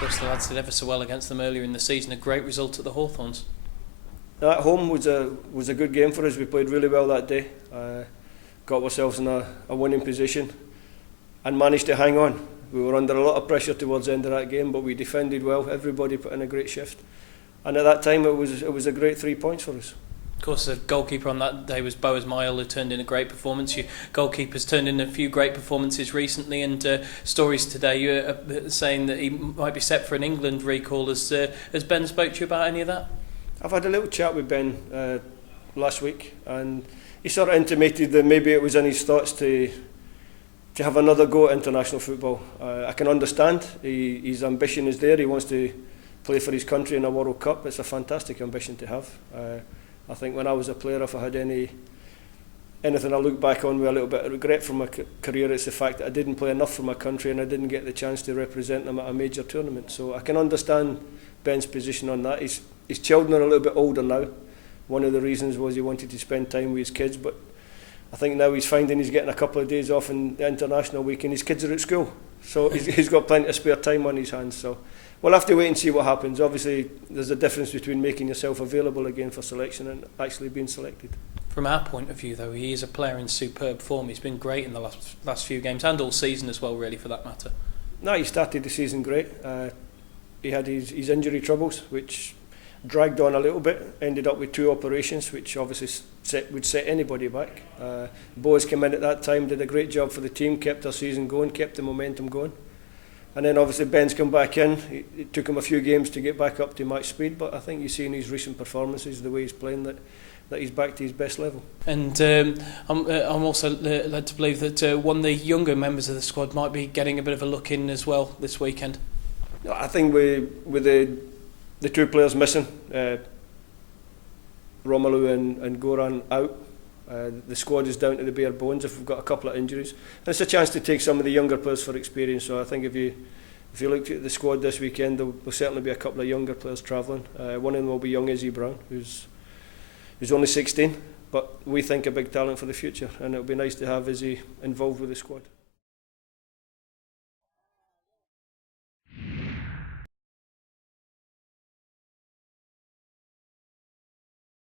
Of course, the lads did ever so well against them earlier in the season. A great result at the Hawthorns. At home was a good game for us. We played really well that day. Got ourselves in a winning position and managed to hang on. We were under a lot of pressure towards the end of that game, but we defended well. Everybody put in a great shift, and at that time it was a great 3 points for us. Of course, the goalkeeper on that day was Boaz Mile, who turned in a great performance. Your goalkeeper's turned in a few great performances recently, and stories today you're saying that he might be set for an England recall. Has Ben spoke to you about any of that? I've had a little chat with Ben last week, and he sort of intimated that maybe it was in his thoughts to have another go at international football. I can understand. His ambition is there. He wants to play for his country in a World Cup. It's a fantastic ambition to have. I think when I was a player, if I had anything I look back on with a little bit of regret from my career, it's the fact that I didn't play enough for my country and I didn't get the chance to represent them at a major tournament. So I can understand Ben's position on that. His children are a little bit older now. One of the reasons was he wanted to spend time with his kids, but I think now he's finding he's getting a couple of days off in the international week and his kids are at school. So he's got plenty of spare time on his hands. So we'll have to wait and see what happens. Obviously, there's a difference between making yourself available again for selection and actually being selected. From our point of view, though, he is a player in superb form. He's been great in the last few games and all season as well, really, for that matter. No, he started the season great. He had his injury troubles, which dragged on a little bit, ended up with 2 operations, which obviously would set anybody back. Boaz came in at that time, did a great job for the team, kept our season going, kept the momentum going. And then obviously Ben's come back in. It took him a few games to get back up to match speed, but I think you see in his recent performances, the way he's playing, that he's back to his best level. And I'm also led to believe that one of the younger members of the squad might be getting a bit of a look in as well this weekend. I think with the 2 players missing, Romelu and Goran out, the squad is down to the bare bones if we've got a couple of injuries. And it's a chance to take some of the younger players for experience. So I think if you looked at the squad this weekend, there will certainly be a couple of younger players travelling. One of them will be young Izzy Brown, who's only 16, but we think a big talent for the future, and it'll be nice to have Izzy involved with the squad.